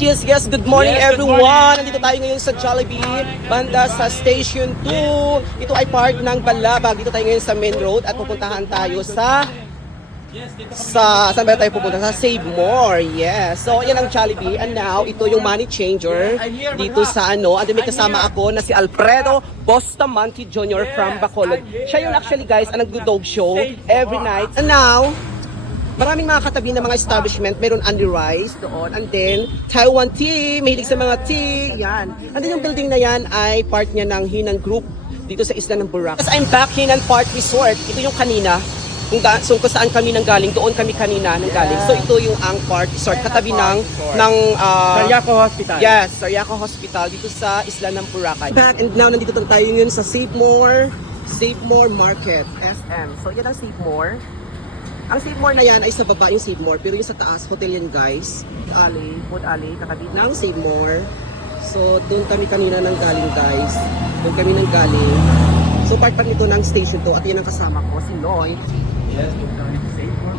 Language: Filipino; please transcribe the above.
Yes, yes, good morning Yes, good everyone! morning. Nandito tayo ngayon sa Jollibee, banda sa Station 2. Ito ay part ng Balabag. Dito tayo ngayon sa main road at pupuntahan tayo sa saan ba tayo pupunta? Sa Save More, yes. So, yan ang Jollibee. And now, ito yung money changer dito sa ano. And then may kasama ako na si Alfredo Bustamante Jr. from Bacolod. Siya yung actually guys, ang nag-dog show every night. And now, maraming mga katabi na mga establishment, meron Andy Rice doon, and then Taiwan Tea, mahilig sa mga tea, yan. And then yung building na yan ay part niya ng Hinan Group dito sa isla ng Boracay. I'm back Hinan Park Resort. Ito yung kanina, kung saan kami nang galing, doon kami kanina nang galing. So ito yung ang Park Resort, katabi ng Cariaco Hospital. yes, Cariaco Hospital dito sa isla ng Boracay. Back and now nandito tayo ngayon sa Save More Market, SM. So yan ang Save More. Ang Save More na yan ay sa baba yung Save More, pero yung sa taas, hotel yan guys. Food alley, katabi ng Save More. So, doon kami kanina nang galing guys. Doon kami nang galing. So, part nito ng station to at yan ang kasama ko, si Noy. Yes, good morning. Save More